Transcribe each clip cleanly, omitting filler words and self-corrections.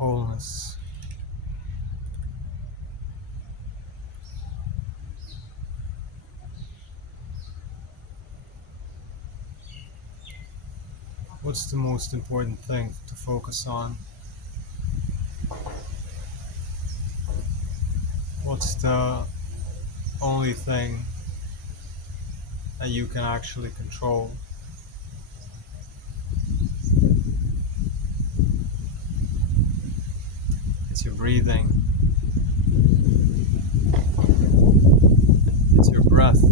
wholeness. What's the most important thing to focus on? What's the only thing that you can actually control? It's your breathing, it's your breath.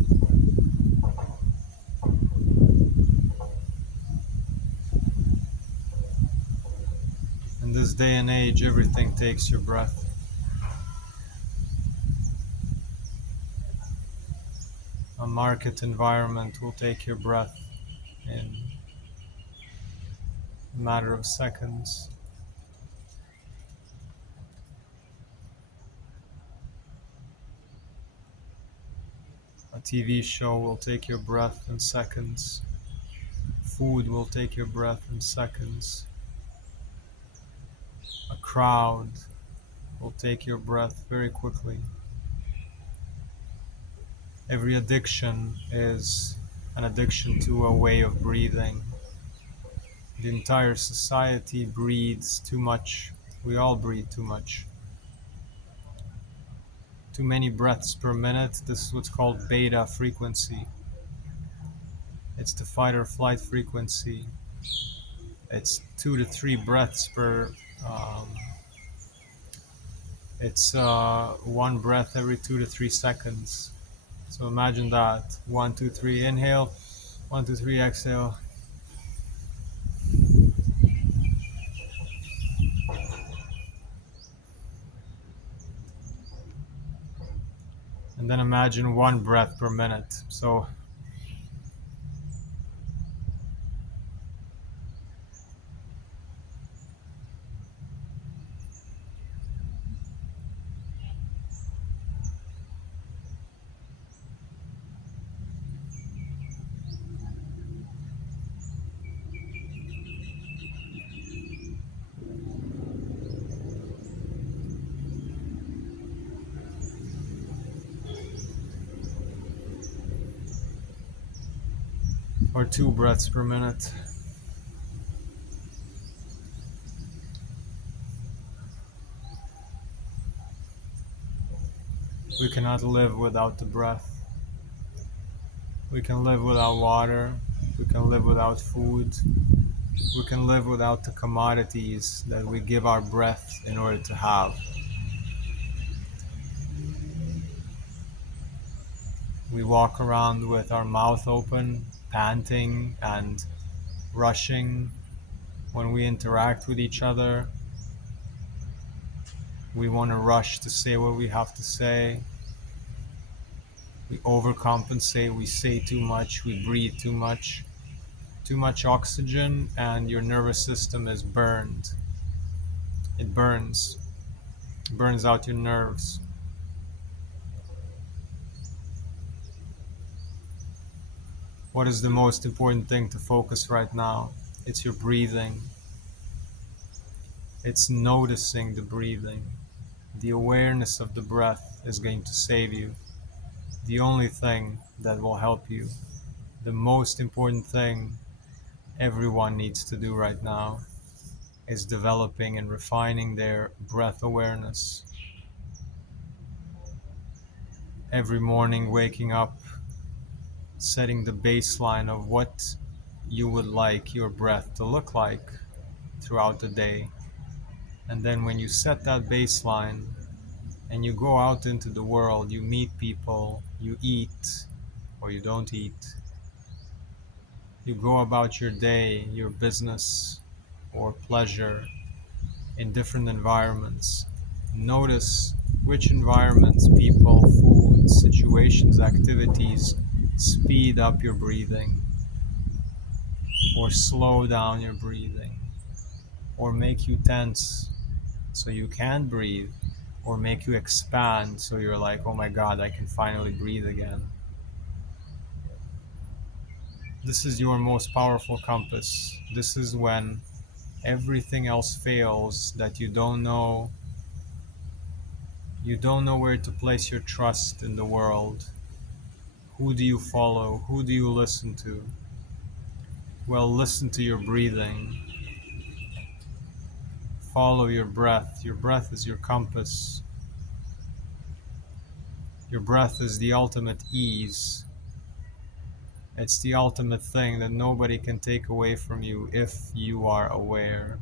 In this day and age, everything takes your breath. A market environment will take your breath in a matter of seconds. A TV show will take your breath in seconds. Food will take your breath in seconds. A crowd will take your breath very quickly. Every addiction is an addiction to a way of breathing. The entire society breathes too much. We all breathe too much. Too many breaths per minute. This is what's called beta frequency. It's the fight or flight frequency. It's 2 to 3 breaths per. Um, it's one breath every 2 to 3 seconds. So imagine that. 1, 2, 3, inhale. 1, 2, 3, exhale. And then imagine one breath per minute. So or 2 breaths per minute. We cannot live without the breath. We can live without water. We can live without food. We can live without the commodities that we give our breath in order to have. We walk around with our mouth open, panting and rushing when we interact with each other. We want to rush to say what we have to say. We overcompensate, we say too much, we breathe too much. Too much oxygen and your nervous system is burned. It burns. It burns out your nerves. What is the most important thing to focus right now? It's your breathing. It's noticing the breathing. The awareness of the breath is going to save you. The only thing that will help you. The most important thing everyone needs to do right now is developing and refining their breath awareness. Every morning, waking up, setting the baseline of what you would like your breath to look like throughout the day. And then when you set that baseline and you go out into the world, you meet people, you eat or you don't eat, you go about your day, your business or pleasure in different environments. Notice which environments, people, food, situations, activities speed up your breathing or slow down your breathing or make you tense so you can breathe or make you expand so you're like, oh my God, I can finally breathe again. This is your most powerful compass. This is when everything else fails, that you don't know where to place your trust in the world. Who do you follow? Who do you listen to? Well, listen to your breathing. Follow your breath. Your breath is your compass. Your breath is the ultimate ease. It's the ultimate thing that nobody can take away from you if you are aware.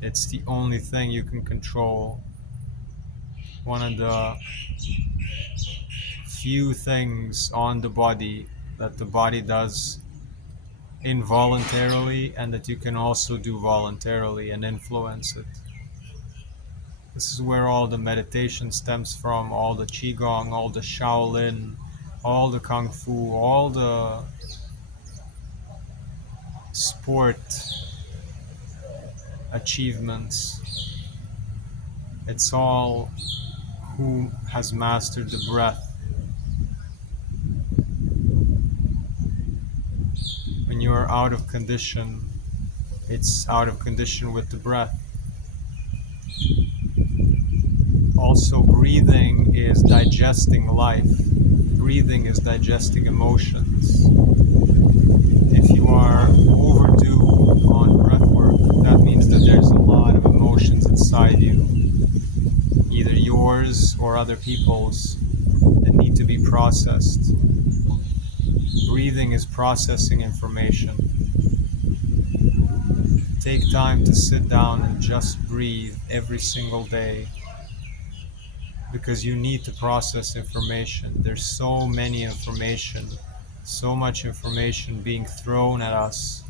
It's the only thing you can control. One of the few things on the body that the body does involuntarily and that you can also do voluntarily and influence it. This is where all the meditation stems from, all the qigong, all the Shaolin, all the kung fu, all the sport achievements. It's all who has mastered the breath. When you are out of condition, it's out of condition with the breath. Also, breathing is digesting life. Breathing is digesting emotions. If you are overdue on breathwork, that means that there's a lot of emotions inside you, either yours or other people's, that need to be processed. Breathing is processing information. Take time to sit down and just breathe every single day, because you need to process information. There's so many information, so much information being thrown at us.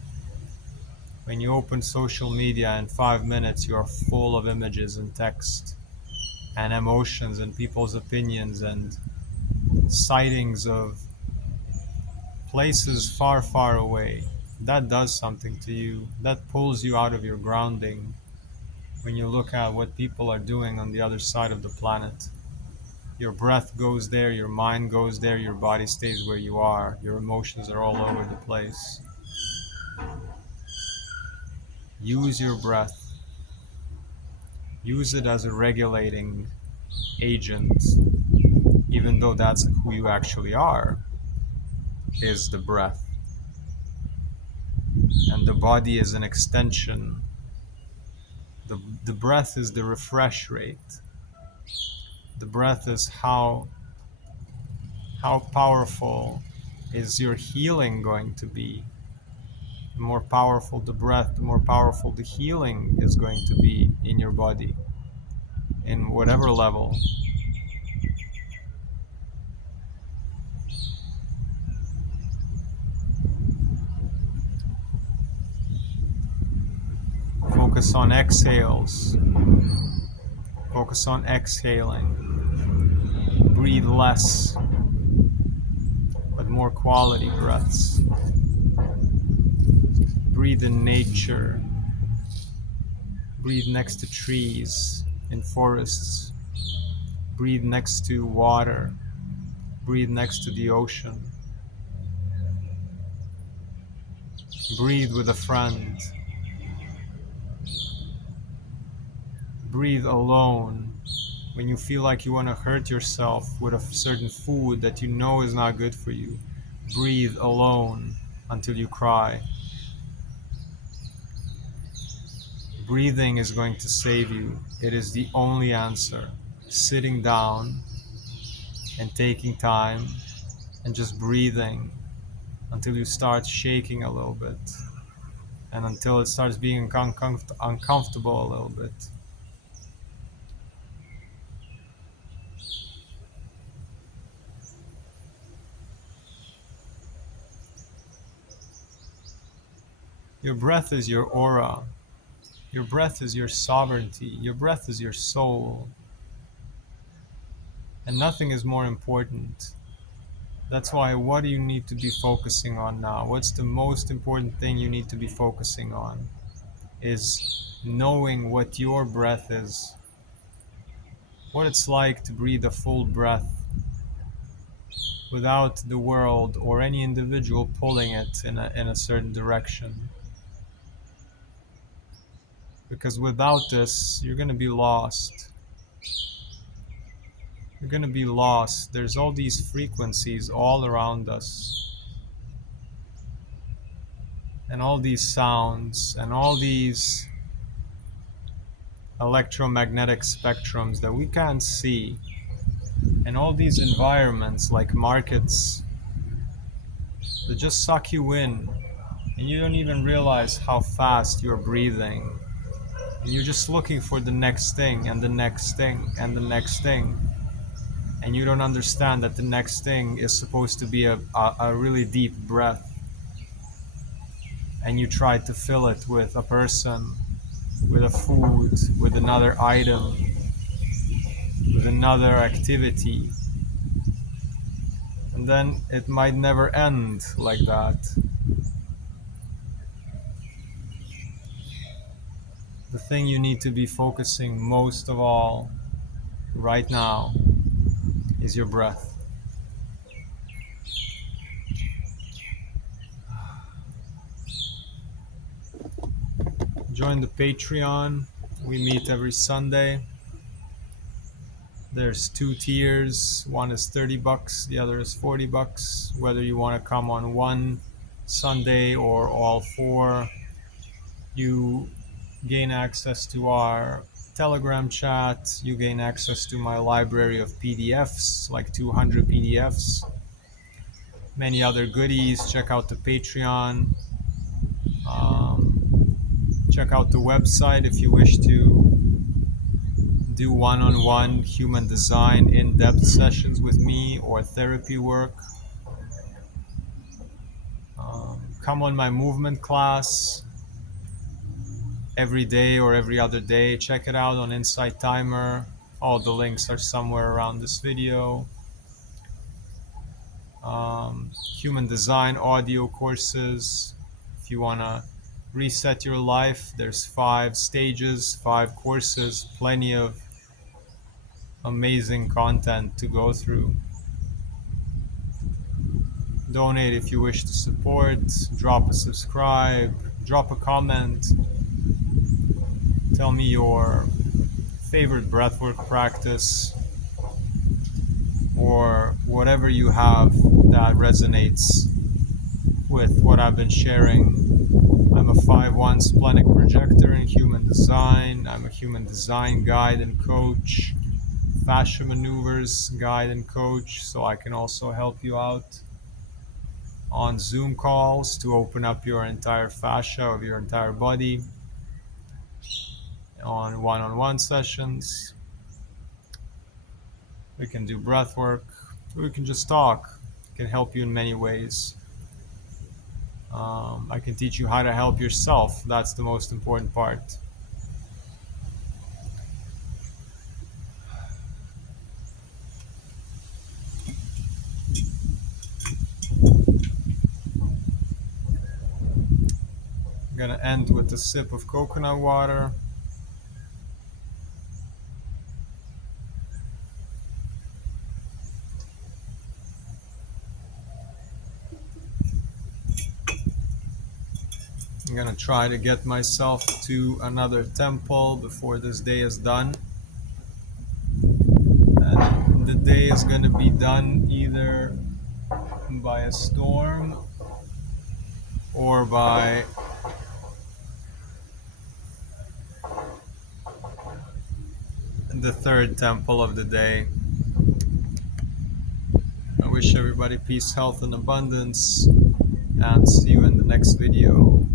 When you open social media in 5 minutes, you are full of images and text and emotions and people's opinions and sightings of places far, far away. That does something to you. That pulls you out of your grounding when you look at what people are doing on the other side of the planet. Your breath goes there, your mind goes there, your body stays where you are. Your emotions are all over the place. Use your breath. Use it as a regulating agent, even though that's who you actually are, is the breath. And the body is an extension. The breath is the refresh rate. The breath is how powerful is your healing going to be. The more powerful the breath, the more powerful the healing is going to be in your body, in whatever level. Focus on exhales. Focus on exhaling. Breathe less, but more quality breaths. Breathe in nature. Breathe next to trees, in forests. Breathe next to water. Breathe next to the ocean. Breathe with a friend. Breathe alone. When you feel like you want to hurt yourself with a certain food that you know is not good for you, breathe alone until you cry. Breathing is going to save you. It is the only answer. Sitting down and taking time and just breathing until you start shaking a little bit and until it starts being uncomfortable a little bit. Your breath is your aura. Your breath is your sovereignty. Your breath is your soul. And nothing is more important. That's why, what do you need to be focusing on now? What's the most important thing you need to be focusing on? Is knowing what your breath is. What it's like to breathe a full breath. without the world or any individual pulling it in a certain direction. Because without this, you're going to be lost. You're going to be lost. There's all these frequencies all around us, and all these sounds, and all these electromagnetic spectrums that we can't see, and all these environments like markets that just suck you in, and you don't even realize how fast you're breathing. And you're just looking for the next thing, and the next thing, and the next thing. And you don't understand that the next thing is supposed to be a really deep breath. And you try to fill it with a person, with a food, with another item, with another activity. And then it might never end like that. The thing you need to be focusing most of all right now is your breath. Join the Patreon. We meet every Sunday. There's two tiers. One is $30, the other is $40. Whether you want to come on one Sunday or all four, you gain access to our Telegram chat. You gain access to my library of PDFs, like 200 PDFs. Many other goodies. Check out the Patreon. Check out the website if you wish to do one-on-one human design in-depth sessions with me or therapy work. Come on my movement class every day or every other day. Check it out on Insight Timer. All the links are somewhere around this video. Human design audio courses. If you want to reset your life, there's 5 stages, 5 courses, plenty of amazing content to go through. Donate if you wish to support, drop a subscribe, drop a comment, tell me your favorite breathwork practice or whatever you have that resonates with what I've been sharing. I'm a 5/1 splenic projector in human design. I'm a human design guide and coach, fascia maneuvers guide and coach, so I can also help you out on Zoom calls to open up your entire fascia of your entire body, on one-on-one sessions. We can do breath work. We can just talk. It can help you in many ways. I can teach you how to help yourself. That's the most important part. I'm gonna end with a sip of coconut water. I'm gonna try to get myself to another temple before this day is done. And the day is gonna be done either by a storm or by the third temple of the day. I wish everybody peace, health, and abundance, and see you in the next video.